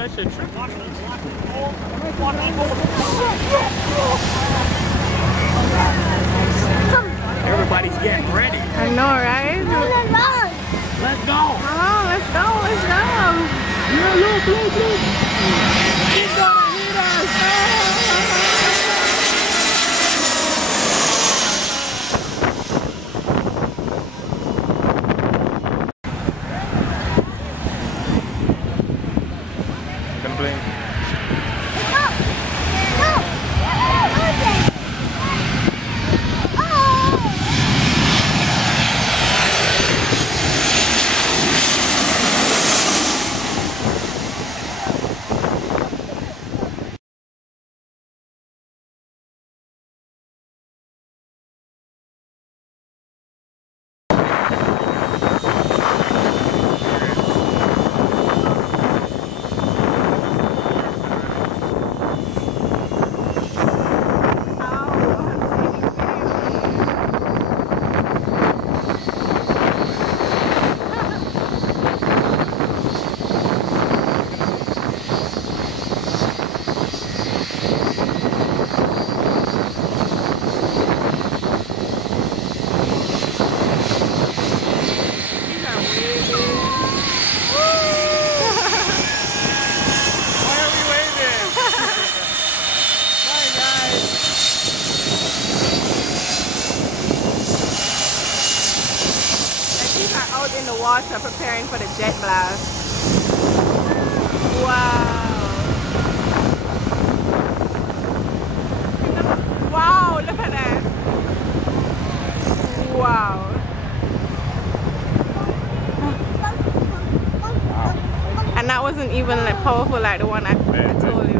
that shit tripping. Everybody's getting ready. I know, right? Let's go. Oh, let's go, let's go. Yeah, look. He's gonna hit us. Out in the water preparing for the jet blast. Wow. Wow, look at that. Wow. And that wasn't even like powerful like the one I told you.